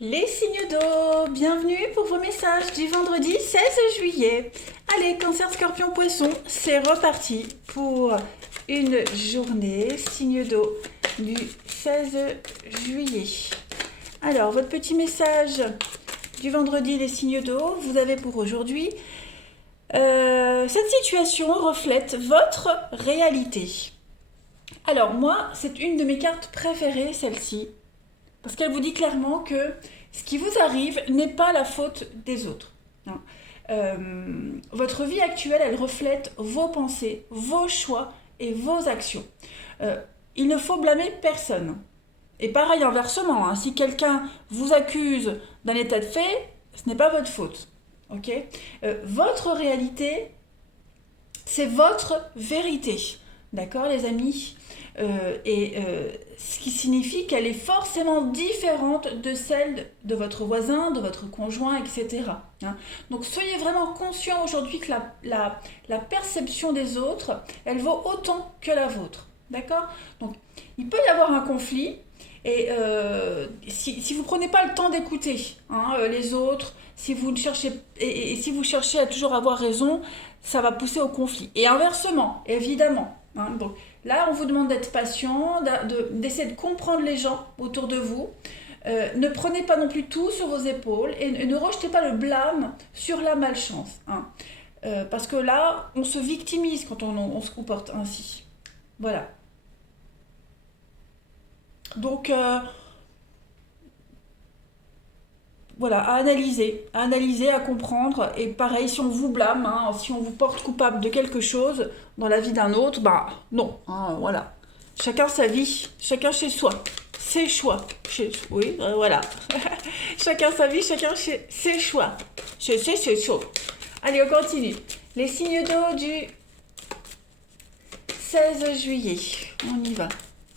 Les signes d'eau, bienvenue pour vos messages du vendredi 16 juillet. Allez, Cancer, Scorpion, Poisson, c'est reparti pour une journée signe d'eau du 16 juillet. Alors, votre petit message du vendredi, les signes d'eau, vous avez pour aujourd'hui. Cette situation reflète votre réalité. Alors, moi, c'est une de mes cartes préférées, celle-ci. Parce qu'elle vous dit clairement que ce qui vous arrive n'est pas la faute des autres. Hein. Votre vie actuelle, elle reflète vos pensées, vos choix et vos actions. Euh, il ne faut blâmer personne. Et pareil inversement, hein, si quelqu'un vous accuse d'un état de fait, ce n'est pas votre faute. Ok. Votre réalité, c'est votre vérité. D'accord, les amis. Ce qui signifie qu'elle est forcément différente de celle de votre voisin, de votre conjoint, etc. Hein. Donc soyez vraiment conscient aujourd'hui que la perception des autres, elle vaut autant que la vôtre. D'accord. Donc il peut y avoir un conflit, et si vous ne prenez pas le temps d'écouter les autres, si vous cherchez, et si vous cherchez à toujours avoir raison, ça va pousser au conflit. Et inversement, évidemment. Hein. Donc là, on vous demande d'être patient, d'essayer de comprendre les gens autour de vous. Ne prenez pas non plus tout sur vos épaules et ne rejetez pas le blâme sur la malchance. Hein. Parce que là, on se victimise quand on se comporte ainsi. Voilà. Donc, voilà, à analyser, à comprendre. Et pareil, si on vous blâme, hein, si on vous porte coupable de quelque chose dans la vie d'un autre, bah non, hein, voilà. Chacun sa vie, chacun chez soi. Ses choix. Oui, voilà. Chacun sa vie, chacun chez ses choix. C'est chaud. Allez, on continue. Les signes d'eau du 16 juillet. On y va.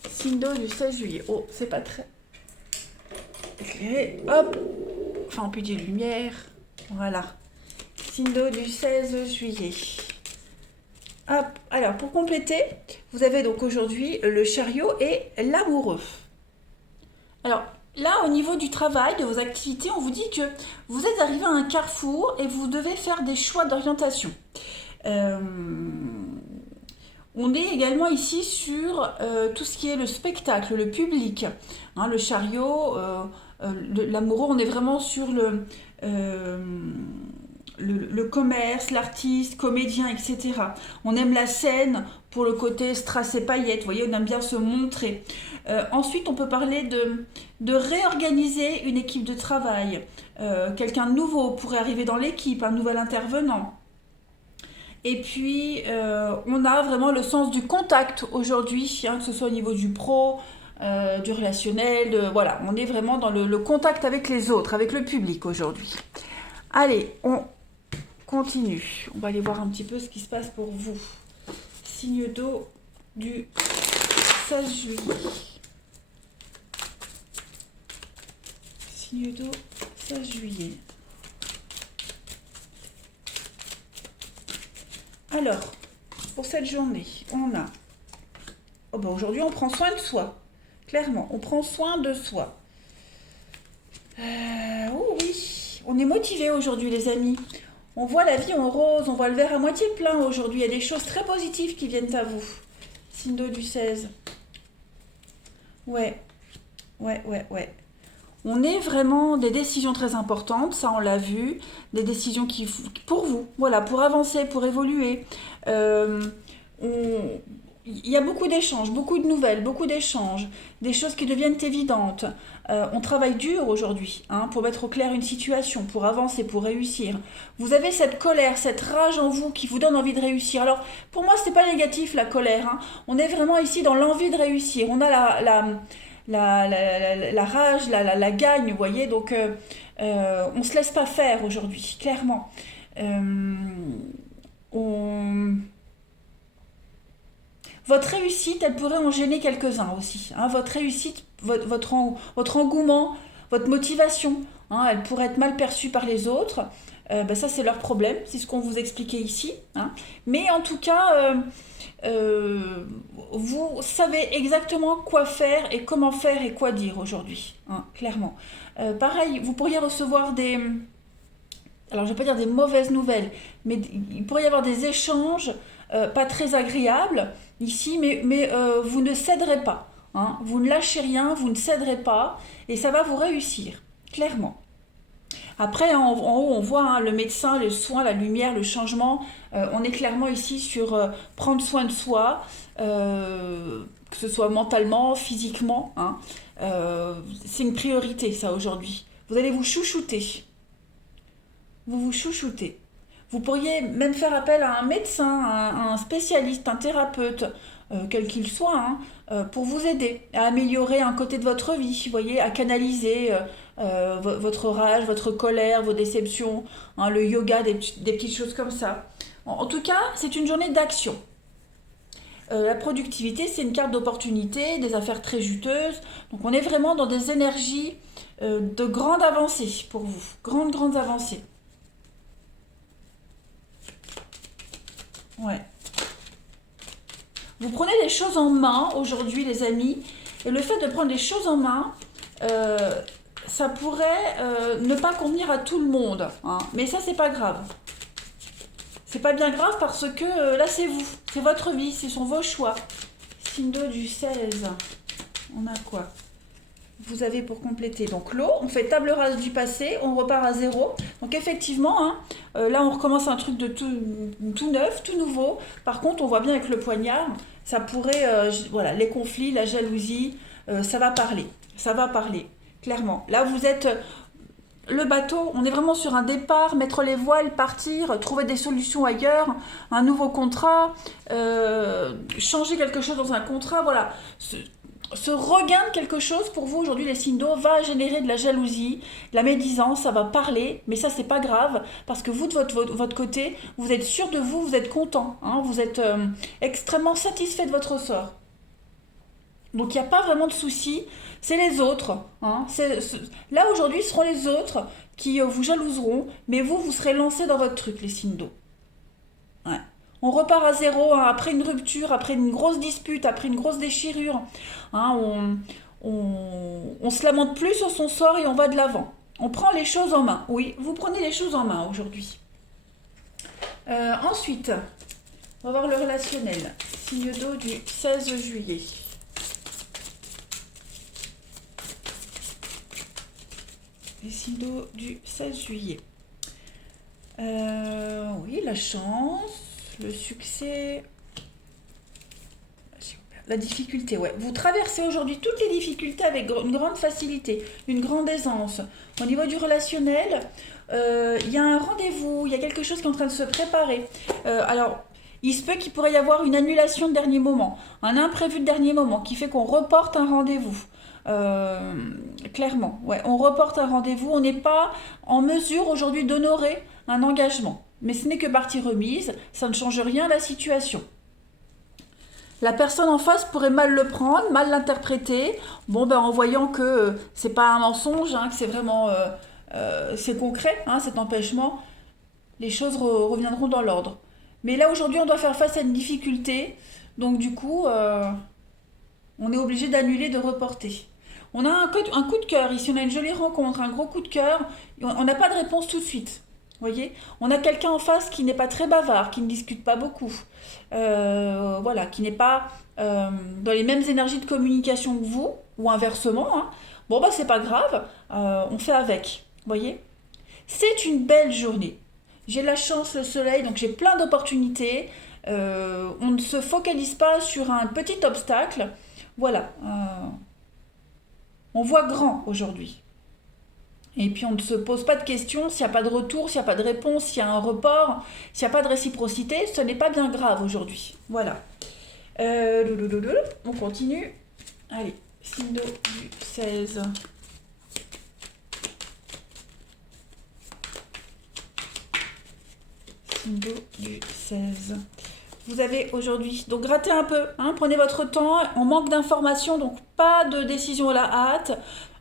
Signe d'eau du 16 juillet. Oh, c'est pas très éclairé. Hop. Enfin, on peut dire lumière. Voilà. Signe d'eau du 16 juillet. Hop. Alors, pour compléter, vous avez donc aujourd'hui le chariot et l'amoureux. Alors, là, au niveau du travail, de vos activités, on vous dit que vous êtes arrivé à un carrefour et vous devez faire des choix d'orientation. Euh, On est également ici sur tout ce qui est le spectacle, le public. Hein, le chariot, l'amoureux, on est vraiment sur euh, le commerce, l'artiste, comédien, etc. On aime la scène pour le côté strass et paillettes, vous voyez, on aime bien se montrer. Ensuite, on peut parler de réorganiser une équipe de travail. Quelqu'un de nouveau pourrait arriver dans l'équipe, un nouvel intervenant. Et puis, on a vraiment le sens du contact aujourd'hui, hein, que ce soit au niveau du pro, du relationnel, voilà, on est vraiment dans le contact avec les autres, avec le public aujourd'hui. Allez, on continue. On va aller voir un petit peu ce qui se passe pour vous. Signe d'eau du 16 juillet. Signe d'eau 16 juillet. Alors, pour cette journée, on a... Oh ben aujourd'hui, on prend soin de soi. Clairement, on prend soin de soi. Oh oui, on est motivé aujourd'hui, les amis. On voit la vie en rose, on voit le verre à moitié plein aujourd'hui. Il y a des choses très positives qui viennent à vous. Signe d'eau du 16. Ouais, ouais. On est vraiment des décisions très importantes, ça on l'a vu, des décisions qui pour vous, voilà, pour avancer, pour évoluer. Euh, on- il y a beaucoup d'échanges, beaucoup de nouvelles, beaucoup d'échanges, des choses qui deviennent évidentes. On travaille dur aujourd'hui, hein, pour mettre au clair une situation, pour avancer, pour réussir. Vous avez cette colère, cette rage en vous qui vous donne envie de réussir. Alors, pour moi, c'est pas négatif la colère. Hein. On est vraiment ici dans l'envie de réussir. On a la rage, la gagne, vous voyez. Donc, on se laisse pas faire aujourd'hui, clairement. Euh, on... Votre réussite, elle pourrait en gêner quelques-uns aussi. Hein. Votre réussite, votre engouement, votre motivation. hein, elle pourrait être mal perçue par les autres. Ben ça, c'est leur problème, c'est ce qu'on vous expliquait ici, hein. Mais en tout cas, vous savez exactement quoi faire et quoi dire aujourd'hui, hein, clairement. Pareil, vous pourriez recevoir des... Alors, je ne vais pas dire des mauvaises nouvelles, mais il pourrait y avoir des échanges pas très agréables ici, mais vous ne céderez pas, hein. Vous ne lâchez rien, vous ne céderez pas, et ça va vous réussir, clairement. Après, en haut, on voit, hein, le médecin, les soins, la lumière, le changement. On est clairement ici sur prendre soin de soi, que ce soit mentalement, physiquement, hein. C'est une priorité, ça, aujourd'hui. Vous allez vous chouchouter. Vous vous chouchoutez. Vous pourriez même faire appel à un médecin, à un spécialiste, un thérapeute, quel qu'il soit, hein, pour vous aider à améliorer un côté de votre vie, vous voyez, à canaliser votre rage, votre colère, vos déceptions, hein, le yoga, des petites choses comme ça. En tout cas, c'est une journée d'action. La productivité, c'est une carte d'opportunité, des affaires très juteuses. Donc on est vraiment dans des énergies de grande avancée pour vous. Grandes avancées. Ouais. Vous prenez les choses en main aujourd'hui, les amis. Et le fait de prendre les choses en main, ça pourrait ne pas convenir à tout le monde, hein. Mais ça, c'est pas grave. C'est pas bien grave parce que là, c'est vous. C'est votre vie, ce sont vos choix. Signe d'eau du 16. On a quoi? Vous avez pour compléter donc l'eau, on fait table rase du passé, on repart à zéro. Donc effectivement, hein, là on recommence un truc de tout neuf, tout nouveau. Par contre, on voit bien avec le poignard, ça pourrait, voilà, les conflits, la jalousie, ça va parler, clairement. Là vous êtes le bateau, on est vraiment sur un départ, mettre les voiles, partir, trouver des solutions ailleurs, un nouveau contrat, changer quelque chose dans un contrat, voilà. Ce regain de quelque chose pour vous aujourd'hui, les signes d'eau, va générer de la jalousie, de la médisance, ça va parler, mais ça c'est pas grave parce que vous de votre côté, vous êtes sûr de vous, vous êtes content, hein, vous êtes extrêmement satisfait de votre sort. Donc il n'y a pas vraiment de souci, c'est les autres, hein, là aujourd'hui ce seront les autres qui vous jalouseront, mais vous serez lancé dans votre truc, les signes d'eau. Ouais. On repart à zéro, hein, après une rupture, après une grosse dispute, après une grosse déchirure, hein, on se lamente plus sur son sort et on va de l'avant. On prend les choses en main. Oui, vous prenez les choses en main aujourd'hui. Ensuite, on va voir le relationnel. Signe d'eau du 16 juillet. Les signes d'eau du 16 juillet. Oui, la chance, le succès, la difficulté, ouais. Vous traversez aujourd'hui toutes les difficultés avec une grande facilité, une grande aisance. Au niveau du relationnel, il y a un rendez-vous, il y a quelque chose qui est en train de se préparer. Alors, il se peut qu'il pourrait y avoir une annulation de dernier moment, un imprévu de dernier moment qui fait qu'on reporte un rendez-vous. Clairement, ouais, on reporte un rendez-vous, on n'est pas en mesure aujourd'hui d'honorer un engagement. Mais ce n'est que partie remise, ça ne change rien à la situation. La personne en face pourrait mal le prendre, mal l'interpréter, bon, ben, en voyant que c'est pas un mensonge, hein, que c'est vraiment c'est concret, hein, cet empêchement, les choses reviendront dans l'ordre. Mais là aujourd'hui on doit faire face à une difficulté, donc du coup on est obligé d'annuler, de reporter. On a un coup de cœur ici, on a une jolie rencontre, un gros coup de cœur, on n'a pas de réponse tout de suite. Voyez, on a quelqu'un en face qui n'est pas très bavard, qui ne discute pas beaucoup, voilà, qui n'est pas dans les mêmes énergies de communication que vous, ou inversement, hein. Bon, bah c'est pas grave, on fait avec, voyez. C'est une belle journée. J'ai la chance, le soleil, donc j'ai plein d'opportunités. On ne se focalise pas sur un petit obstacle. Voilà, on voit grand aujourd'hui. Et puis on ne se pose pas de questions s'il n'y a pas de retour, s'il n'y a pas de réponse, s'il y a un report, s'il n'y a pas de réciprocité, ce n'est pas bien grave aujourd'hui. Voilà. On continue. Allez, signe d'eau du 16. Signe d'eau du 16. Vous avez aujourd'hui, donc grattez un peu, hein, prenez votre temps, on manque d'informations, donc pas de décision à la hâte.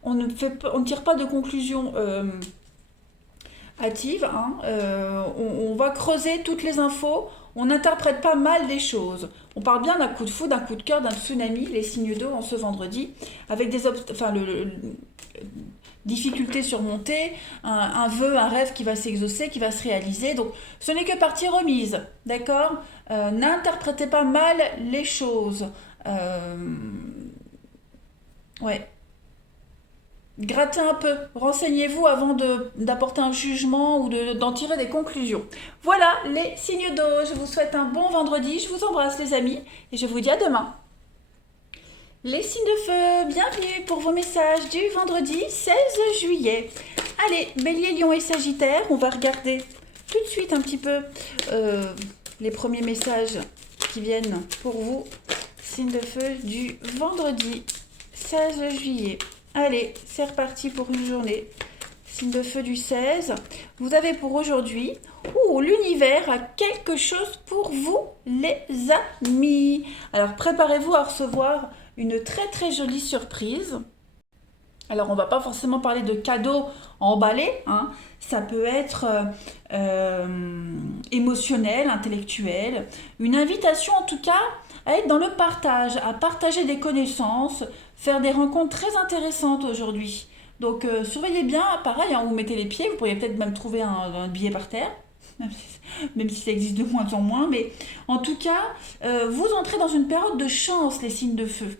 on ne tire pas de conclusion hâtive, hein. On va creuser toutes les infos, on n'interprète pas mal les choses. On parle bien d'un coup de foudre, d'un coup de cœur, d'un tsunami, les signes d'eau en ce vendredi, avec des difficultés surmontées, un vœu, un rêve qui va s'exaucer, qui va se réaliser. Donc ce n'est que partie remise, d'accord? N'interprétez pas mal les choses. Ouais. Grattez un peu, renseignez-vous avant d'apporter un jugement ou d'en tirer des conclusions. Voilà les signes d'eau. Je vous souhaite un bon vendredi. Je vous embrasse les amis et je vous dis à demain. Les signes de feu, bienvenue pour vos messages du vendredi 16 juillet. Allez, Bélier, Lion et Sagittaire, on va regarder tout de suite un petit peu les premiers messages qui viennent pour vous. Signes de feu du vendredi 16 juillet. Allez, c'est reparti pour une journée. Signe de feu du 16. Vous avez pour aujourd'hui, l'univers a quelque chose pour vous, les amis. Alors, préparez-vous à recevoir une très très jolie surprise. Alors, on ne va pas forcément parler de cadeaux emballés, hein. Ça peut être émotionnel, intellectuel. Une invitation en tout cas à être dans le partage, à partager des connaissances, faire des rencontres très intéressantes aujourd'hui. Donc surveillez bien, pareil, hein, vous mettez les pieds, vous pourriez peut-être même trouver un billet par terre, même si ça existe de moins en moins, mais en tout cas, vous entrez dans une période de chance, les signes de feu.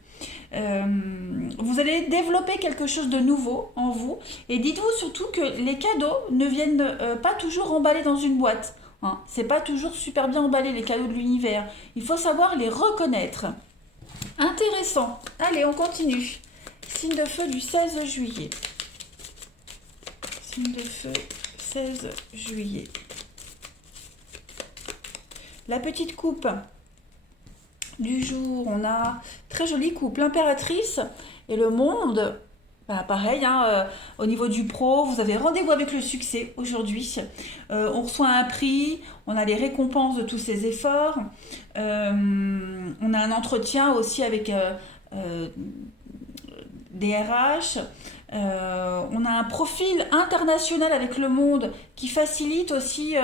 Vous allez développer quelque chose de nouveau en vous, et dites-vous surtout que les cadeaux ne viennent pas toujours emballés dans une boîte. Hein. C'est pas toujours super bien emballé les cadeaux de l'univers. Il faut savoir les reconnaître. Intéressant. Allez, on continue. Signe de feu du 16 juillet. Signe de feu 16 juillet. La petite coupe du jour, on a très jolie coupe, l'impératrice et le monde. Bah, pareil, hein, au niveau du pro, vous avez rendez-vous avec le succès aujourd'hui. On reçoit un prix, on a les récompenses de tous ces efforts. On a un entretien aussi avec des RH. On a un profil international avec le monde qui facilite aussi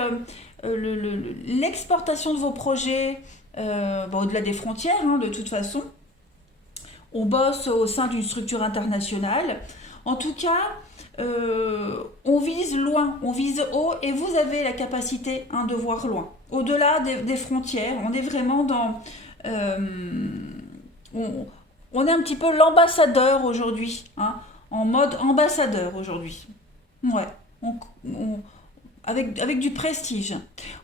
l'exportation de vos projets au-delà des frontières, hein, de toute façon. On bosse au sein d'une structure internationale. En tout cas, on vise loin, on vise haut et vous avez la capacité, hein, de voir loin. Au-delà des frontières, on est vraiment dans... on est un petit peu l'ambassadeur aujourd'hui, hein, en mode ambassadeur aujourd'hui. Ouais, avec du prestige.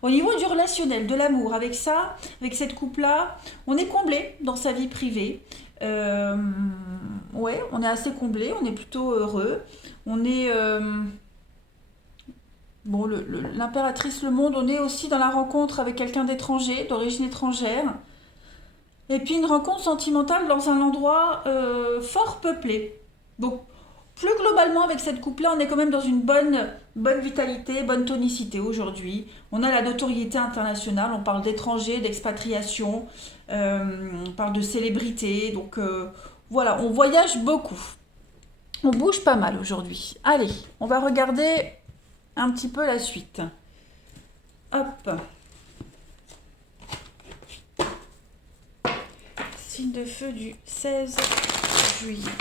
Au niveau du relationnel, de l'amour, avec ça, avec cette coupe-là, on est comblé dans sa vie privée. Ouais, on est assez comblé, on est plutôt heureux. On est... bon, l'impératrice, le monde, on est aussi dans la rencontre avec quelqu'un d'étranger, d'origine étrangère. Et puis une rencontre sentimentale dans un endroit fort peuplé. Donc, plus globalement, avec cette coupe-là, on est quand même dans une bonne vitalité, bonne tonicité aujourd'hui. On a la notoriété internationale, on parle d'étrangers, d'expatriation, on parle de célébrité. Donc voilà, on voyage beaucoup. On bouge pas mal aujourd'hui. Allez, on va regarder un petit peu la suite. Hop. Signe de feu du 16 juillet.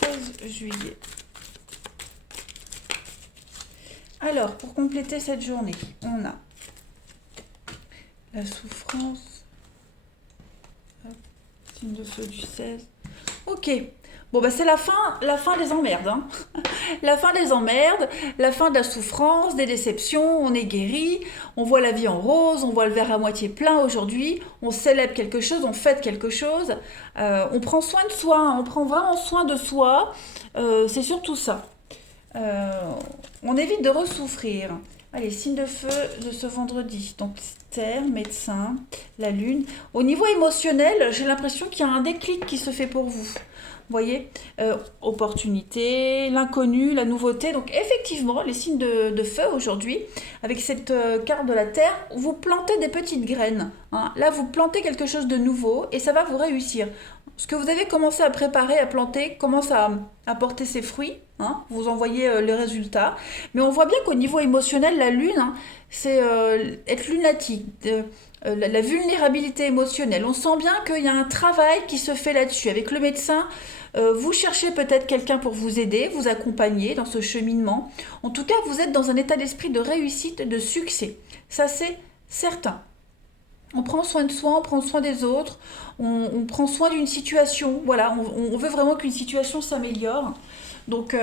16 juillet. Alors, pour compléter cette journée, on a la souffrance. Hop, signe de feu du 16. Ok. Bon, bah c'est la fin des emmerdes. Hein. La fin des emmerdes, la fin de la souffrance, des déceptions, on est guéri, on voit la vie en rose, on voit le verre à moitié plein aujourd'hui, on célèbre quelque chose, on fête quelque chose, on prend soin de soi, hein, on prend vraiment soin de soi, c'est surtout ça. On évite de ressouffrir. Allez, signe de feu de ce vendredi. Donc, terre, médecin, la lune. Au niveau émotionnel, j'ai l'impression qu'il y a un déclic qui se fait pour vous. Vous voyez, opportunité, l'inconnu, la nouveauté. Donc, effectivement, les signes de feu aujourd'hui, avec cette carte de la terre, vous plantez des petites graines. Hein. Là, vous plantez quelque chose de nouveau et ça va vous réussir. Ce que vous avez commencé à préparer, à planter, commence à porter ses fruits. Hein. Vous en voyez les résultats. Mais on voit bien qu'au niveau émotionnel, la lune, hein, c'est être lunatique, la vulnérabilité émotionnelle. On sent bien qu'il y a un travail qui se fait là-dessus. Avec le médecin, vous cherchez peut-être quelqu'un pour vous aider, vous accompagner dans ce cheminement. En tout cas, vous êtes dans un état d'esprit de réussite, de succès. Ça, c'est certain. On prend soin de soi, on prend soin des autres, on prend soin d'une situation. Voilà, on veut vraiment qu'une situation s'améliore. Donc,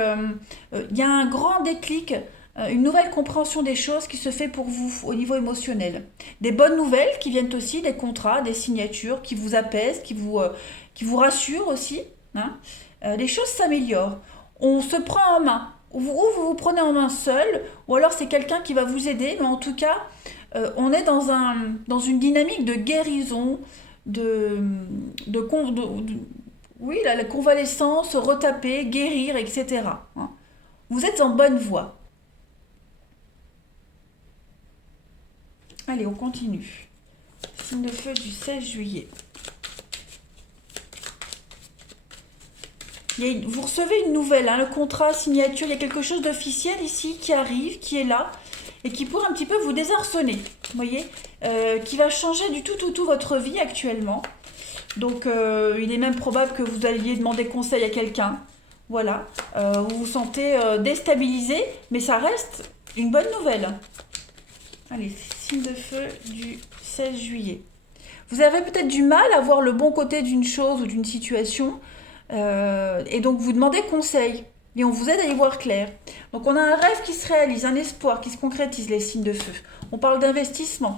il y a un grand déclic, une nouvelle compréhension des choses qui se fait pour vous au niveau émotionnel. Des bonnes nouvelles qui viennent aussi, des contrats, des signatures qui vous apaisent, qui vous rassurent aussi. Hein. Les choses s'améliorent. On se prend en main. Ou vous vous prenez en main seul, ou alors c'est quelqu'un qui va vous aider, mais en tout cas, on est dans une dynamique de guérison, de, oui, la convalescence, retaper, guérir, etc. Hein. Vous êtes en bonne voie. Allez, on continue. Signe de feu du 16 juillet. Vous recevez une nouvelle, hein, le contrat, signature, il y a quelque chose d'officiel ici qui arrive, qui est là, et qui pourrait un petit peu vous désarçonner, vous voyez, qui va changer du tout votre vie actuellement. Donc, il est même probable que vous alliez demander conseil à quelqu'un. Voilà, vous vous sentez déstabilisé, mais ça reste une bonne nouvelle. Allez, signe de feu du 16 juillet. Vous avez peut-être du mal à voir le bon côté d'une chose ou d'une situation, et donc vous demandez conseil. Et on vous aide à y voir clair. Donc on a un rêve qui se réalise, un espoir qui se concrétise, les signes de feu. On parle d'investissement,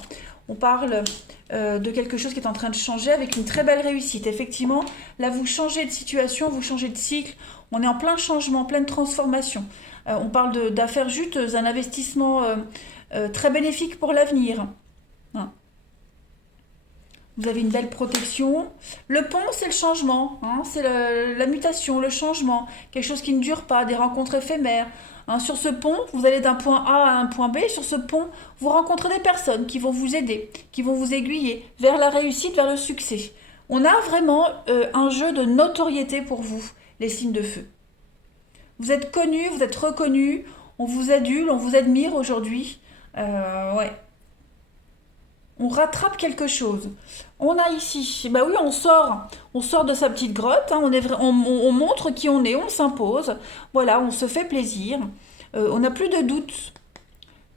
on parle de quelque chose qui est en train de changer avec une très belle réussite. Effectivement, là vous changez de situation, vous changez de cycle, on est en plein changement, pleine transformation. On parle d'affaires juteuses, un investissement très bénéfique pour l'avenir. Hein. Vous avez une belle protection. Le pont, c'est le changement, hein, c'est la mutation, le changement, quelque chose qui ne dure pas, des rencontres éphémères. Hein. Sur ce pont, vous allez d'un point A à un point B. Sur ce pont, vous rencontrez des personnes qui vont vous aider, qui vont vous aiguiller vers la réussite, vers le succès. On a vraiment un jeu de notoriété pour vous, les signes de feu. Vous êtes connus, vous êtes reconnus, on vous adule, on vous admire aujourd'hui. Ouais. On rattrape quelque chose. On a ici, bah oui, on sort de sa petite grotte, hein, on montre qui on est, on s'impose, voilà, on se fait plaisir, on n'a plus de doute,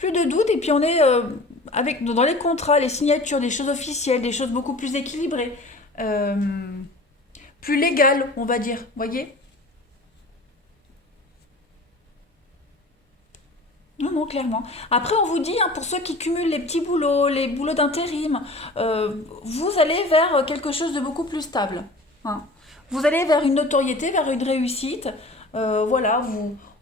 et puis on est dans les contrats, les signatures, des choses officielles, des choses beaucoup plus équilibrées, euh, plus légales, on va dire, voyez. Non, non, clairement. Après, on vous dit, hein, pour ceux qui cumulent les petits boulots, les boulots d'intérim, vous allez vers quelque chose de beaucoup plus stable. Hein. Vous allez vers une notoriété, vers une réussite. Voilà,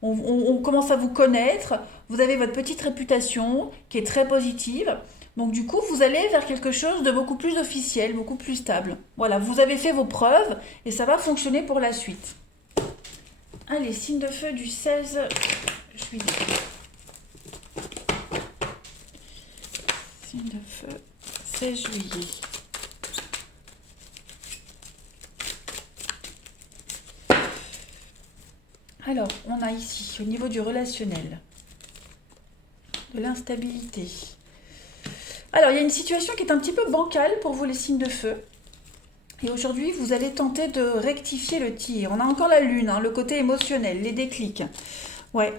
on commence à vous connaître. Vous avez votre petite réputation qui est très positive. Donc, du coup, vous allez vers quelque chose de beaucoup plus officiel, beaucoup plus stable. Voilà, vous avez fait vos preuves et ça va fonctionner pour la suite. Allez, signe de feu du 16 juillet. Signe de feu, 16 juillet. Alors, on a ici, au niveau du relationnel, de l'instabilité. Alors, il y a une situation qui est un petit peu bancale pour vous, les signes de feu. Et aujourd'hui, vous allez tenter de rectifier le tir. On a encore la lune, hein, le côté émotionnel, les déclics. Ouais.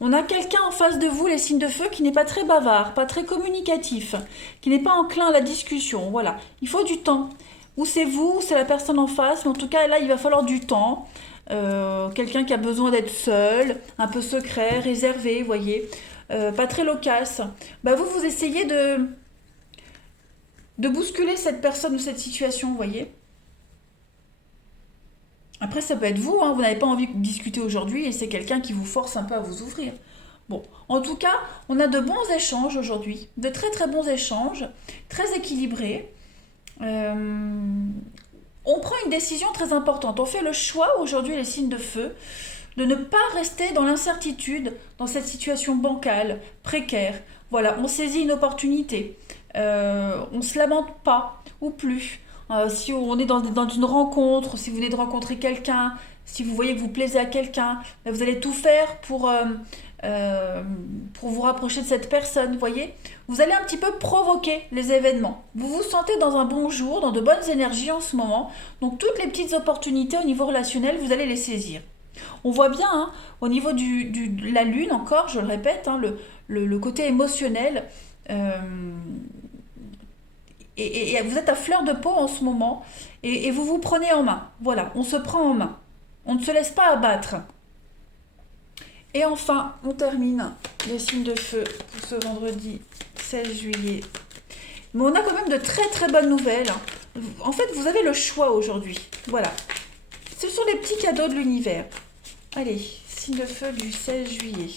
On a quelqu'un en face de vous, les signes de feu, qui n'est pas très bavard, pas très communicatif, qui n'est pas enclin à la discussion. Voilà, il faut du temps. Ou c'est vous, ou c'est la personne en face, mais en tout cas, là, il va falloir du temps. Quelqu'un qui a besoin d'être seul, un peu secret, réservé, vous voyez, pas très loquace. Bah vous essayez de bousculer cette personne ou cette situation, vous voyez. Après, ça peut être vous, hein, vous n'avez pas envie de discuter aujourd'hui et c'est quelqu'un qui vous force un peu à vous ouvrir. Bon, en tout cas, on a de bons échanges aujourd'hui, de très très bons échanges, très équilibrés. Euh, on prend une décision très importante. On fait le choix aujourd'hui, les signes de feu, de ne pas rester dans l'incertitude, dans cette situation bancale, précaire. Voilà, on saisit une opportunité. On ne se lamente pas, ou plus. Si on est dans une rencontre, si vous venez de rencontrer quelqu'un, si vous voyez que vous plaisez à quelqu'un, vous allez tout faire pour vous rapprocher de cette personne, vous voyez. Vous allez un petit peu provoquer les événements. Vous vous sentez dans un bon jour, dans de bonnes énergies en ce moment. Donc toutes les petites opportunités au niveau relationnel, vous allez les saisir. On voit bien, hein, au niveau de la lune, encore, je le répète, hein, le côté émotionnel. euh, et vous êtes à fleur de peau en ce moment. Et vous vous prenez en main. Voilà, on se prend en main. On ne se laisse pas abattre. Et enfin, on termine les signes de feu pour ce vendredi 16 juillet. Mais on a quand même de très très bonnes nouvelles. En fait, vous avez le choix aujourd'hui. Voilà. Ce sont les petits cadeaux de l'univers. Allez, signe de feu du 16 juillet.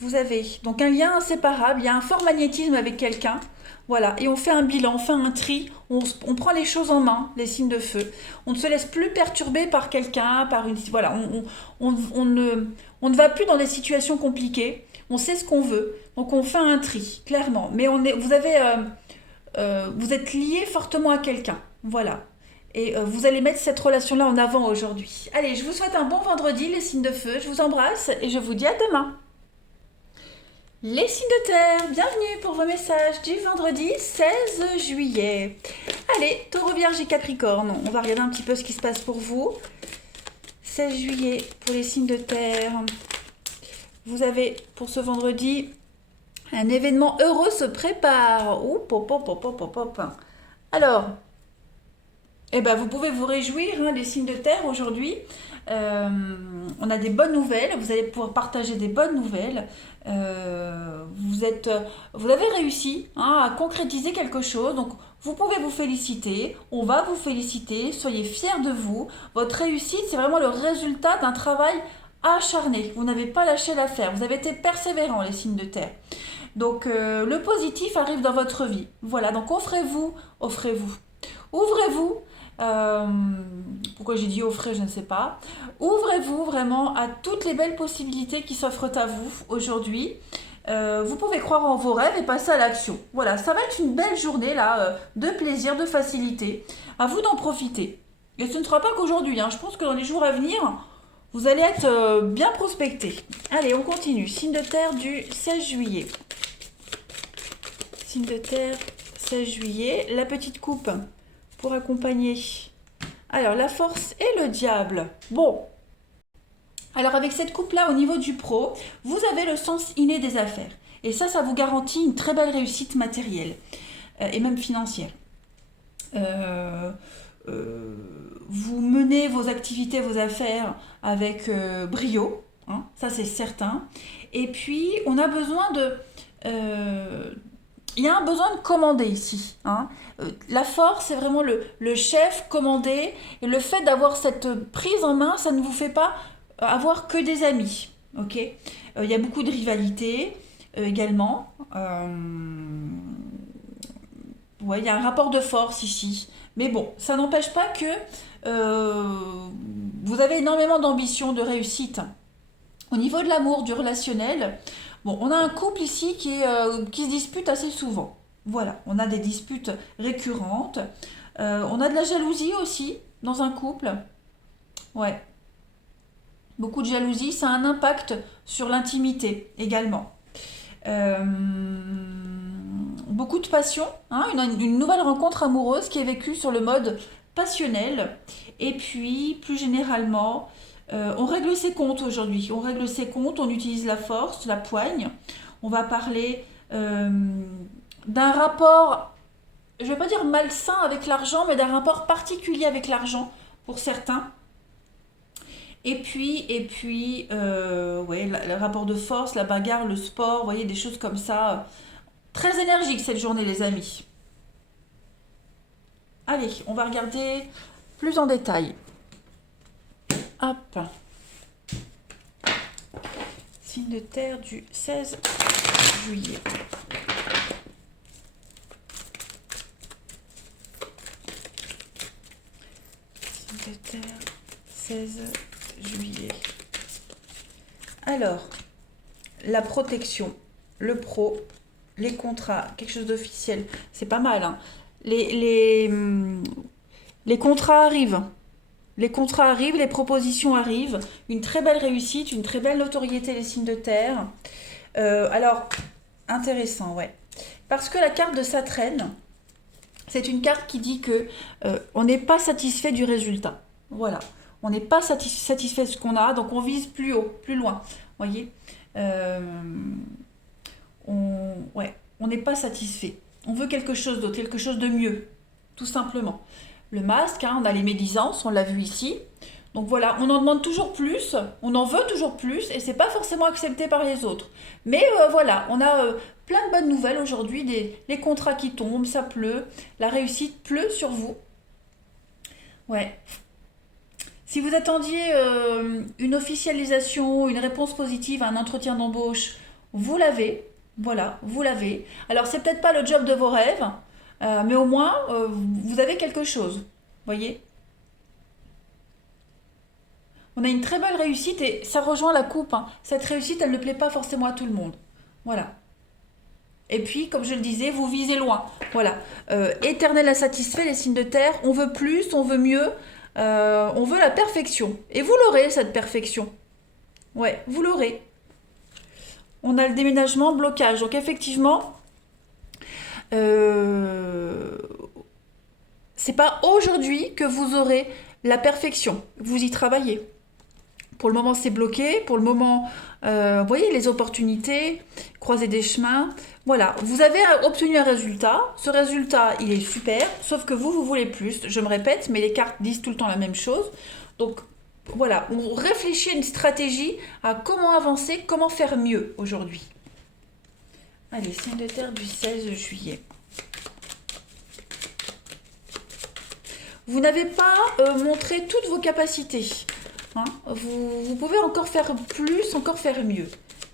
Vous avez donc un lien inséparable, il y a un fort magnétisme avec quelqu'un. Voilà, et on fait un bilan, on fait un tri, on prend les choses en main, les signes de feu. On ne se laisse plus perturber par quelqu'un, par une... Voilà, on ne va plus dans des situations compliquées, on sait ce qu'on veut, donc on fait un tri, clairement. Mais vous êtes lié fortement à quelqu'un, voilà. Et vous allez mettre cette relation-là en avant aujourd'hui. Allez, je vous souhaite un bon vendredi, les signes de feu, je vous embrasse et je vous dis à demain. Les signes de terre, bienvenue pour vos messages du vendredi 16 juillet. Allez, Taureau, Vierge et Capricorne, on va regarder un petit peu ce qui se passe pour vous. 16 juillet pour les signes de terre. Vous avez pour ce vendredi un événement heureux se prépare. Ouh, pop, pop, pop, pop, pop. Alors, eh ben, vous pouvez vous réjouir, hein, les signes de terre aujourd'hui. On a des bonnes nouvelles, vous allez pouvoir partager des bonnes nouvelles. Vous avez réussi, hein, à concrétiser quelque chose, donc vous pouvez vous féliciter, on va vous féliciter, soyez fiers de vous. Votre réussite, c'est vraiment le résultat d'un travail acharné. Vous n'avez pas lâché l'affaire, vous avez été persévérant, les signes de terre. Donc le positif arrive dans votre vie. Voilà, donc offrez-vous, offrez-vous. Ouvrez-vous. Euh, Pourquoi j'ai dit offrez, je ne sais pas. Ouvrez-vous vraiment à toutes les belles possibilités qui s'offrent à vous aujourd'hui. Vous pouvez croire en vos rêves et passer à l'action. Voilà, ça va être une belle journée là, de plaisir, de facilité. À vous d'en profiter. Et ce ne sera pas qu'aujourd'hui, hein. Je pense que dans les jours à venir, vous allez être bien prospecté. Allez, on continue. Signe de terre du 16 juillet. Signe de terre, 16 juillet. La petite coupe pour accompagner. Alors, la force et le diable. Bon. Alors, avec cette coupe-là, au niveau du pro, vous avez le sens inné des affaires. Et ça vous garantit une très belle réussite matérielle et même financière. Euh, Vous menez vos activités, vos affaires avec brio, hein, ça c'est certain. Et puis, on a besoin de... il y a un besoin de commander ici, hein. La force, c'est vraiment le chef commandé. Et le fait d'avoir cette prise en main, ça ne vous fait pas avoir que des amis. Ok. Il y a beaucoup de rivalité également. Ouais, il y a un rapport de force ici. Mais bon, ça n'empêche pas que euh, vous avez énormément d'ambition, de réussite. Au niveau de l'amour, du relationnel, bon, on a un couple ici qui se dispute assez souvent. Voilà, on a des disputes récurrentes. On a de la jalousie aussi dans un couple. Ouais, beaucoup de jalousie, ça a un impact sur l'intimité également. Euh, Beaucoup de passion, hein, une nouvelle rencontre amoureuse qui est vécue sur le mode passionnel. Et puis, plus généralement, on règle ses comptes aujourd'hui. On règle ses comptes, on utilise la force, la poigne. On va parler d'un rapport, je ne vais pas dire malsain avec l'argent, mais d'un rapport particulier avec l'argent pour certains. Ouais, le rapport de force, la bagarre, le sport, vous voyez, des choses comme ça. Très énergique cette journée, les amis. Allez, on va regarder plus en détail. Hop. Signe de terre du 16 juillet. Signe de terre, 16 juillet. Alors, la protection, le pro, les contrats, quelque chose d'officiel, c'est pas mal, hein. Les contrats arrivent. Les contrats arrivent, les propositions arrivent. Une très belle réussite, une très belle notoriété des signes de terre. Alors, intéressant, ouais. Parce que la carte de Saturne, c'est une carte qui dit que on n'est pas satisfait du résultat. Voilà. On n'est pas satisfait de ce qu'on a, donc on vise plus haut, plus loin. Vous voyez, on n'est pas satisfait. On veut quelque chose d'autre, quelque chose de mieux, tout simplement. Le masque, hein, on a les médisances, on l'a vu ici. Donc voilà, on en demande toujours plus, on en veut toujours plus, et c'est pas forcément accepté par les autres. Mais voilà, on a plein de bonnes nouvelles aujourd'hui, les contrats qui tombent, ça pleut, la réussite pleut sur vous. Ouais. Si vous attendiez une officialisation, une réponse positive à un entretien d'embauche, vous l'avez. Voilà, vous l'avez. Alors, c'est peut-être pas le job de vos rêves, mais au moins, vous avez quelque chose. Voyez? On a une très belle réussite et ça rejoint la coupe, hein. Cette réussite, elle ne plaît pas forcément à tout le monde. Voilà. Et puis, comme je le disais, vous visez loin. Voilà. Éternel insatisfait, les signes de terre. On veut plus, on veut mieux, on veut la perfection. Et vous l'aurez, cette perfection. Ouais, vous l'aurez. On a le déménagement, blocage. Donc, effectivement, c'est pas aujourd'hui que vous aurez la perfection. Vous y travaillez. Pour le moment, c'est bloqué. Pour le moment, vous voyez les opportunités, croiser des chemins. Voilà, vous avez obtenu un résultat. Ce résultat, il est super. Sauf que vous voulez plus. Je me répète, mais les cartes disent tout le temps la même chose. Donc, voilà, on réfléchit à une stratégie, à comment avancer, comment faire mieux aujourd'hui. Allez, signe de terre du 16 juillet. Vous n'avez pas montré toutes vos capacités. Hein, vous pouvez encore faire plus, encore faire mieux.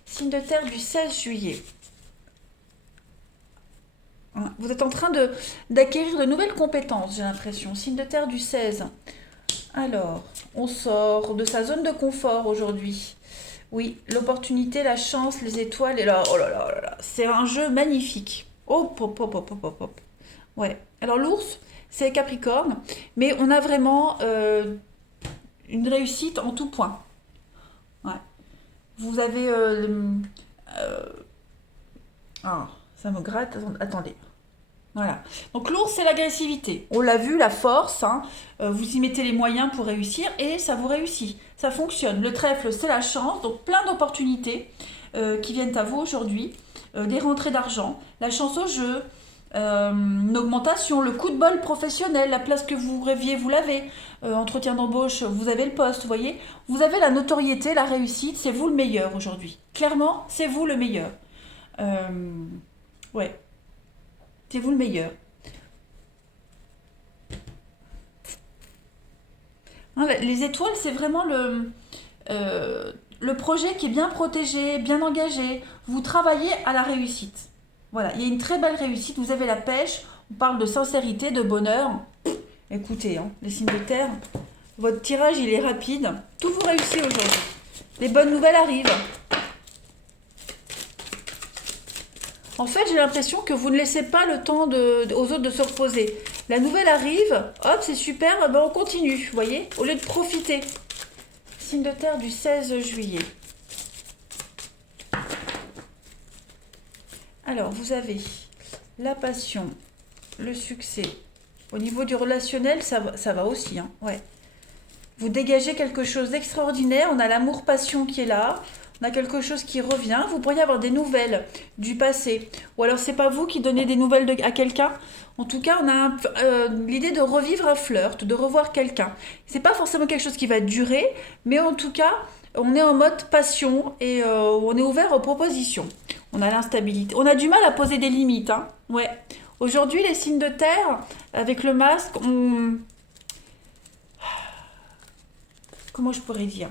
Signe de terre du 16 juillet. Hein, vous êtes en train d'acquérir de nouvelles compétences, j'ai l'impression. Signe de terre du 16. Alors, on sort de sa zone de confort aujourd'hui. Oui, l'opportunité, la chance, les étoiles, et là, oh là là là là, c'est un jeu magnifique. Hop, hop, hop, hop, hop, hop. Ouais. Alors, l'ours, c'est Capricorne, mais on a vraiment une réussite en tout point. Ouais. Vous avez... ah, ça me gratte. Attendez. Voilà. Donc l'ours, c'est l'agressivité. On l'a vu, la force. Hein. Vous y mettez les moyens pour réussir et ça vous réussit. Ça fonctionne. Le trèfle, c'est la chance. Donc plein d'opportunités qui viennent à vous aujourd'hui. Des rentrées d'argent, la chance au jeu, une augmentation, le coup de bol professionnel, la place que vous rêviez, vous l'avez. Entretien d'embauche, vous avez le poste, vous voyez. Vous avez la notoriété, la réussite, c'est vous le meilleur aujourd'hui. Clairement, c'est vous le meilleur. Ouais. C'est vous le meilleur. Hein, les étoiles, c'est vraiment le projet qui est bien protégé, bien engagé. Vous travaillez à la réussite. Voilà, il y a une très belle réussite. Vous avez la pêche. On parle de sincérité, de bonheur. Écoutez, hein, les signes de terre, votre tirage, il est rapide. Tout vous réussit aujourd'hui. Les bonnes nouvelles arrivent. En fait, j'ai l'impression que vous ne laissez pas le temps aux autres de se reposer. La nouvelle arrive, hop, c'est super, ben on continue, vous voyez, au lieu de profiter. Signe de terre du 16 juillet. Alors, vous avez la passion, le succès. Au niveau du relationnel, ça va aussi, hein, ouais. Vous dégagez quelque chose d'extraordinaire, on a l'amour-passion qui est là. On a quelque chose qui revient. Vous pourriez avoir des nouvelles du passé. Ou alors, c'est pas vous qui donnez des nouvelles à quelqu'un. En tout cas, on a l'idée de revivre un flirt, de revoir quelqu'un. C'est pas forcément quelque chose qui va durer, mais en tout cas, on est en mode passion et on est ouvert aux propositions. On a l'instabilité. On a du mal à poser des limites. Hein. Ouais. Aujourd'hui, les signes de terre, avec le masque, comment je pourrais dire ?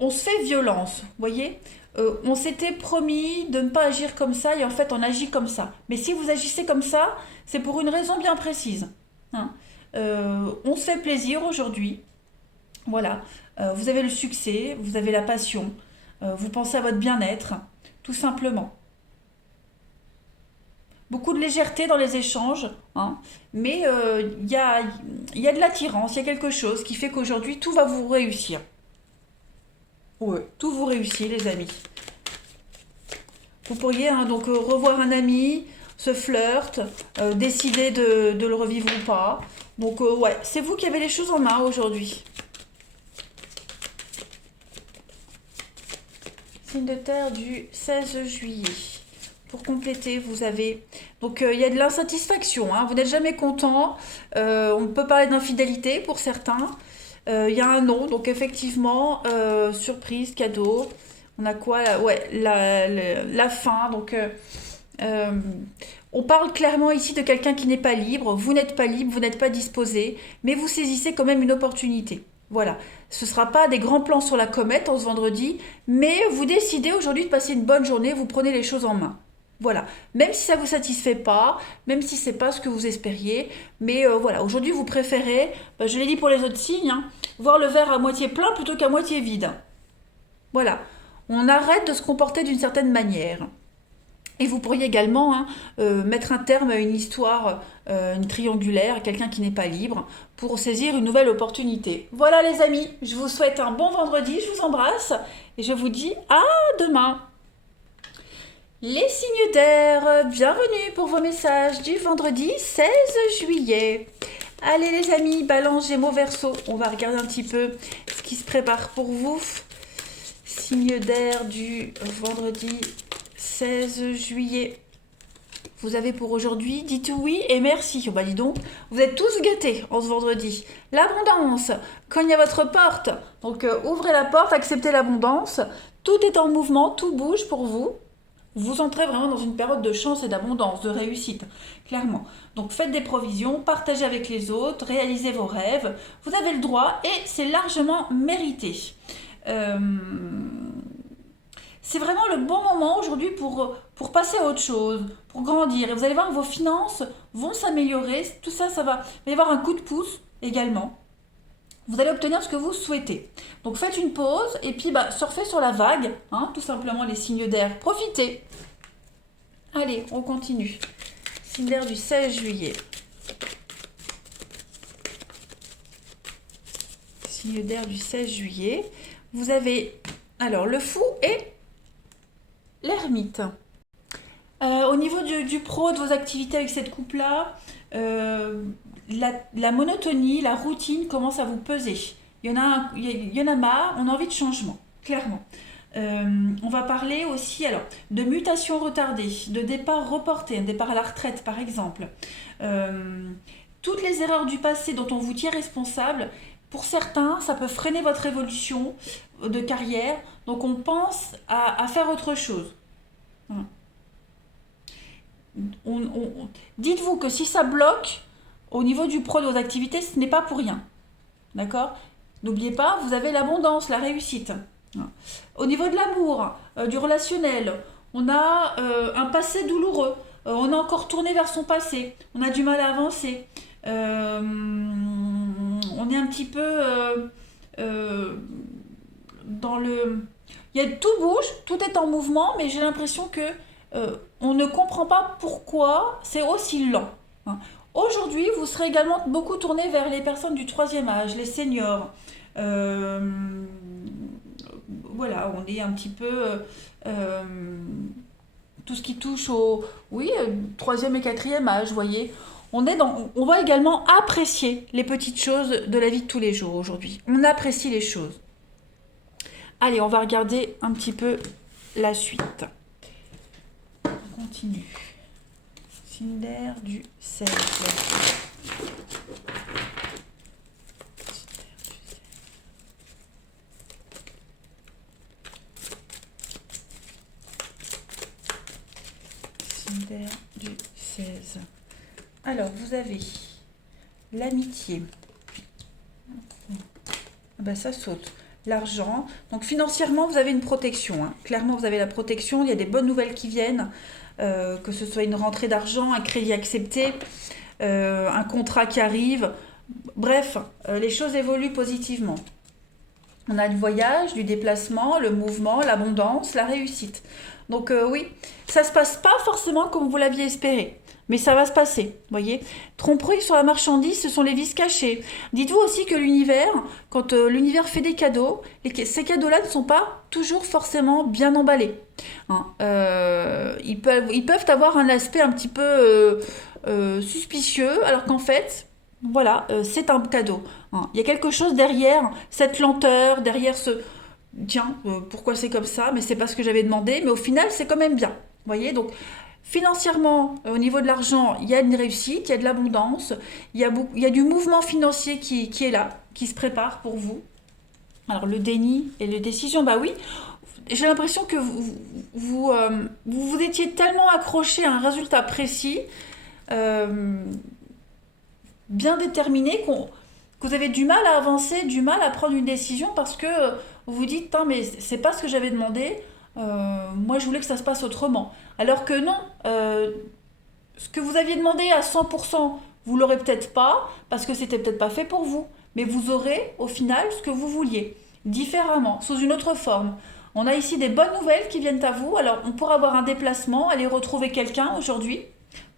on se fait violence, vous voyez. On s'était promis de ne pas agir comme ça et en fait on agit comme ça. Mais si vous agissez comme ça, c'est pour une raison bien précise. Hein. On se fait plaisir aujourd'hui. Voilà. Vous avez le succès, vous avez la passion, vous pensez à votre bien-être, tout simplement. Beaucoup de légèreté dans les échanges, hein, mais il y a de l'attirance, il y a quelque chose qui fait qu'aujourd'hui tout va vous réussir. Ouais, tout vous réussit, les amis. Vous pourriez hein, donc revoir un ami, se flirt, décider de le revivre ou pas. Donc ouais, c'est vous qui avez les choses en main aujourd'hui. Signe de terre du 16 juillet. Pour compléter, vous avez... Donc il y a de l'insatisfaction, hein, vous n'êtes jamais content. On peut parler d'infidélité pour certains. Il y a un non, donc effectivement, surprise, cadeau. On a quoi là? Ouais, la fin. Donc, euh, on parle clairement ici de quelqu'un qui n'est pas libre. Vous n'êtes pas libre, vous n'êtes pas disposé, mais vous saisissez quand même une opportunité. Voilà. Ce ne sera pas des grands plans sur la comète en ce vendredi, mais vous décidez aujourd'hui de passer une bonne journée, vous prenez les choses en main. Voilà, même si ça ne vous satisfait pas, même si c'est pas ce que vous espériez, mais voilà, aujourd'hui vous préférez, je l'ai dit pour les autres signes, hein, voir le verre à moitié plein plutôt qu'à moitié vide. Voilà, on arrête de se comporter d'une certaine manière. Et vous pourriez également hein, mettre un terme à une histoire, une triangulaire, à quelqu'un qui n'est pas libre, pour saisir une nouvelle opportunité. Voilà les amis, je vous souhaite un bon vendredi, je vous embrasse, et je vous dis à demain. Les signes d'air, bienvenue pour vos messages du vendredi 16 juillet. Allez les amis, Balance, Gémeaux, Verseau, on va regarder un petit peu ce qui se prépare pour vous. Signe d'air du vendredi 16 juillet. Vous avez pour aujourd'hui, dites oui et merci. Oh bah dis donc, vous êtes tous gâtés en ce vendredi. L'abondance, cogne à votre porte. Donc ouvrez la porte, acceptez l'abondance. Tout est en mouvement, tout bouge pour vous. Vous entrez vraiment dans une période de chance et d'abondance, de réussite, clairement. Donc faites des provisions, partagez avec les autres, réalisez vos rêves. Vous avez le droit et c'est largement mérité. C'est vraiment le bon moment aujourd'hui pour passer à autre chose, pour grandir. Et vous allez voir que vos finances vont s'améliorer. Tout ça, il va y avoir un coup de pouce également. Vous allez obtenir ce que vous souhaitez. Donc faites une pause et puis surfez sur la vague, hein, tout simplement les signes d'air. Profitez. Allez, on continue. Signe d'air du 16 juillet. Signe d'air du 16 juillet. Vous avez alors le fou et l'ermite. Au niveau du pro, de vos activités avec cette coupe-là, la monotonie, la routine commence à vous peser. Il y en a marre, on a envie de changement, clairement. On va parler aussi alors de mutation retardée, de départ reporté, un départ à la retraite par exemple. Toutes les erreurs du passé dont on vous tient responsable, pour certains, ça peut freiner votre évolution de carrière, donc on pense à faire autre chose. Dites-vous que si ça bloque au niveau du pro de vos activités, ce n'est pas pour rien. D'accord? N'oubliez pas, vous avez l'abondance, la réussite. Au niveau de l'amour, du relationnel, on a un passé douloureux. On est encore tourné vers son passé. On a du mal à avancer. On est un petit peu dans le... Tout bouge, tout est en mouvement, mais j'ai l'impression que on ne comprend pas pourquoi c'est aussi lent. Hein. Aujourd'hui, vous serez également beaucoup tourné vers les personnes du troisième âge, les seniors. Voilà, on est un petit peu tout ce qui touche au troisième et quatrième âge, vous voyez. On va également apprécier les petites choses de la vie de tous les jours aujourd'hui. On apprécie les choses. Allez, on va regarder un petit peu la suite. On continue. Signe d'air du 16. Signe d'air du 16. Alors, vous avez l'amitié. Ça saute. l'argent. Donc financièrement, vous avez une protection, hein. Clairement, vous avez la protection. Il y a des bonnes nouvelles qui viennent, que ce soit une rentrée d'argent, un crédit accepté, un contrat qui arrive. Bref, les choses évoluent positivement. On a du voyage, du déplacement, le mouvement, l'abondance, la réussite. Donc oui, ça se passe pas forcément comme vous l'aviez espéré. Mais ça va se passer, voyez. Tromperie sur la marchandise, ce sont les vices cachés. Dites-vous aussi que l'univers, quand l'univers fait des cadeaux, ces cadeaux-là ne sont pas toujours forcément bien emballés, hein. Ils peuvent avoir un aspect un petit peu suspicieux, alors qu'en fait, voilà, c'est un cadeau, hein. Il y a quelque chose derrière cette lenteur, derrière ce... Tiens, pourquoi c'est comme ça? Mais c'est pas ce que j'avais demandé, mais au final, c'est quand même bien. Voyez, donc financièrement, au niveau de l'argent, il y a une réussite, il y a de l'abondance, il y a du mouvement financier qui est là, qui se prépare pour vous. Alors le déni et les décisions, bah oui, j'ai l'impression que vous étiez tellement accroché à un résultat précis, euh, bien déterminé, que vous avez du mal à avancer, du mal à prendre une décision parce que vous vous dites, mais c'est pas ce que j'avais demandé, moi je voulais que ça se passe autrement. Alors que non, ce que vous aviez demandé à 100%, vous l'aurez peut-être pas, parce que c'était peut-être pas fait pour vous, mais vous aurez au final ce que vous vouliez, différemment, sous une autre forme. On a ici des bonnes nouvelles qui viennent à vous, alors on pourra avoir un déplacement, aller retrouver quelqu'un aujourd'hui,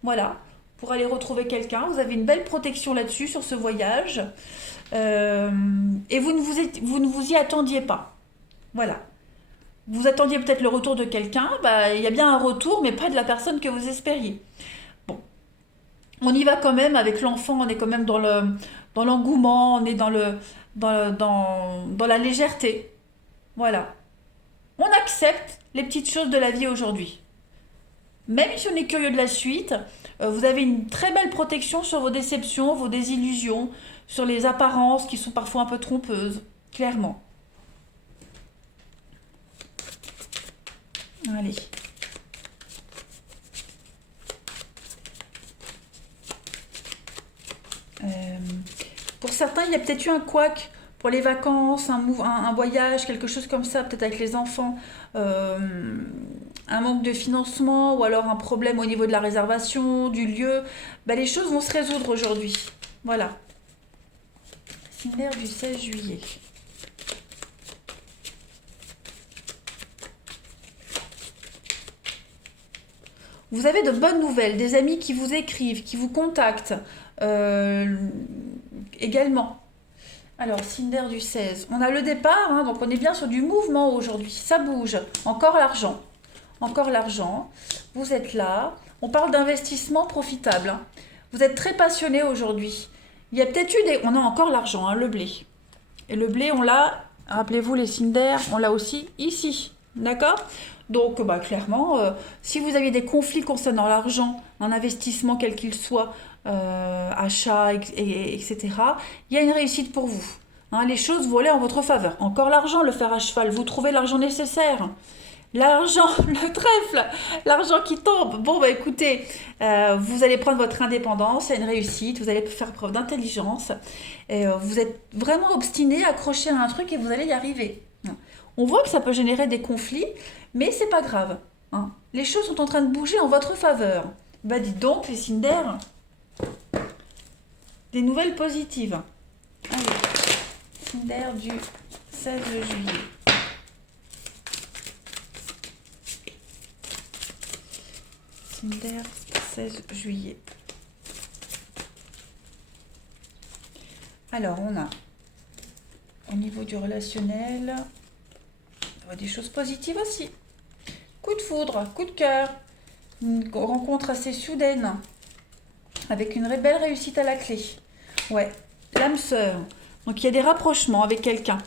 voilà, pour aller retrouver quelqu'un, vous avez une belle protection là-dessus, sur ce voyage, et vous ne vous y attendiez pas, voilà. Vous attendiez peut-être le retour de quelqu'un, il y a bien un retour, mais pas de la personne que vous espériez. Bon, on y va quand même avec l'enfant, on est quand même dans l'engouement, on est dans la légèreté. Voilà. On accepte les petites choses de la vie aujourd'hui. Même si on est curieux de la suite, vous avez une très belle protection sur vos déceptions, vos désillusions, sur les apparences qui sont parfois un peu trompeuses, clairement. Allez. Pour certains, il y a peut-être eu un couac pour les vacances, un voyage, quelque chose comme ça, peut-être avec les enfants, un manque de financement ou alors un problème au niveau de la réservation, du lieu. Les choses vont se résoudre aujourd'hui. Voilà. Cinder du 16 juillet. Vous avez de bonnes nouvelles, des amis qui vous écrivent, qui vous contactent également. Alors, Cinder du 16. On a le départ, hein, donc on est bien sur du mouvement aujourd'hui. Ça bouge. Encore l'argent. Encore l'argent. Vous êtes là. On parle d'investissement profitable, hein. Vous êtes très passionné aujourd'hui. Il y a peut-être eu des... On a encore l'argent, hein, le blé. Et le blé, on l'a, rappelez-vous les Cinder, on l'a aussi ici. D'accord? Donc, clairement, si vous aviez des conflits concernant l'argent, un investissement quel qu'il soit, achat, etc., il y a une réussite pour vous, hein. Les choses vont aller en votre faveur. Encore l'argent, le fer à cheval, vous trouvez l'argent nécessaire. L'argent, le trèfle, l'argent qui tombe. Bon, écoutez, vous allez prendre votre indépendance, il y a une réussite, vous allez faire preuve d'intelligence, et vous êtes vraiment obstiné, accroché à un truc et vous allez y arriver. On voit que ça peut générer des conflits, mais c'est pas grave, hein. Les choses sont en train de bouger en votre faveur. Dites donc, les Cinder, des nouvelles positives. Allez, Cinder du 16 juillet. Cinder 16 juillet. Alors, on a, au niveau du relationnel, des choses positives aussi. Coup de foudre, coup de cœur, une rencontre assez soudaine, avec une belle réussite à la clé. Ouais, l'âme sœur. Donc il y a des rapprochements avec quelqu'un.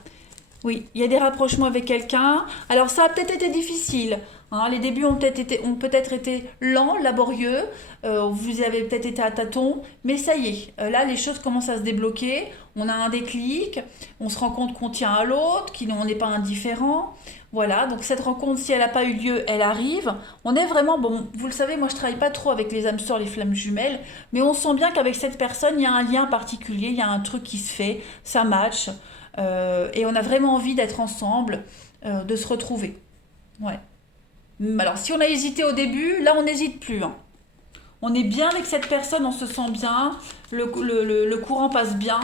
Oui, il y a des rapprochements avec quelqu'un. Alors ça a peut-être été difficile, Hein. Les débuts ont peut-être été lents, laborieux, vous avez peut-être été à tâtons, mais ça y est, là les choses commencent à se débloquer, on a un déclic, on se rend compte qu'on tient à l'autre, qu'on n'est pas indifférent. Voilà, donc cette rencontre, si elle n'a pas eu lieu, elle arrive. On est vraiment, bon, vous le savez, moi je travaille pas trop avec les âmes sœurs, les flammes jumelles, mais on sent bien qu'avec cette personne, il y a un lien particulier, il y a un truc qui se fait, ça match, et on a vraiment envie d'être ensemble, de se retrouver. Ouais. Alors, si on a hésité au début, là, on n'hésite plus. Hein. On est bien avec cette personne, on se sent bien, le courant passe bien.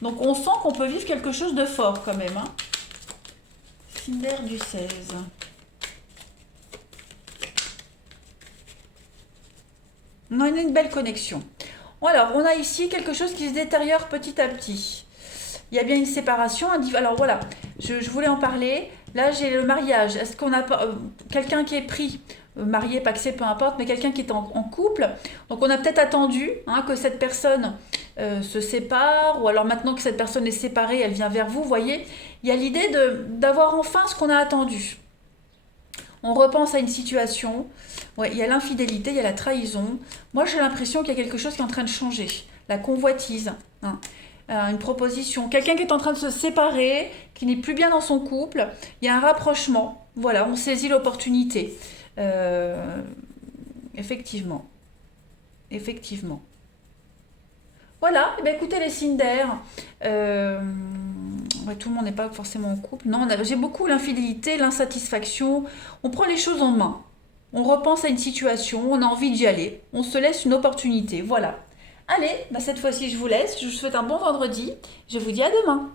Donc, on sent qu'on peut vivre quelque chose de fort quand même. Hein. Cinder du 16. On a une belle connexion. Alors, on a ici quelque chose qui se détériore petit à petit. Il y a bien une séparation. Alors voilà, je voulais en parler. Là, j'ai le mariage. Est-ce qu'on a quelqu'un qui est pris, marié, pacsé, peu importe, mais quelqu'un qui est en couple. Donc on a peut-être attendu hein, que cette personne se sépare, ou alors maintenant que cette personne est séparée, elle vient vers vous. Vous voyez, il y a l'idée d'avoir enfin ce qu'on a attendu. On repense à une situation. Ouais, il y a l'infidélité, il y a la trahison. Moi, j'ai l'impression qu'il y a quelque chose qui est en train de changer. La convoitise. Hein. Une proposition, quelqu'un qui est en train de se séparer, qui n'est plus bien dans son couple, il y a un rapprochement, voilà, on saisit l'opportunité. Effectivement, effectivement. Voilà, eh bien, écoutez les signes d'air, ouais, tout le monde n'est pas forcément en couple, non, j'ai beaucoup l'infidélité, l'insatisfaction, on prend les choses en main, on repense à une situation, on a envie d'y aller, on se laisse une opportunité, voilà. Allez, bah cette fois-ci je vous laisse, je vous souhaite un bon vendredi, je vous dis à demain.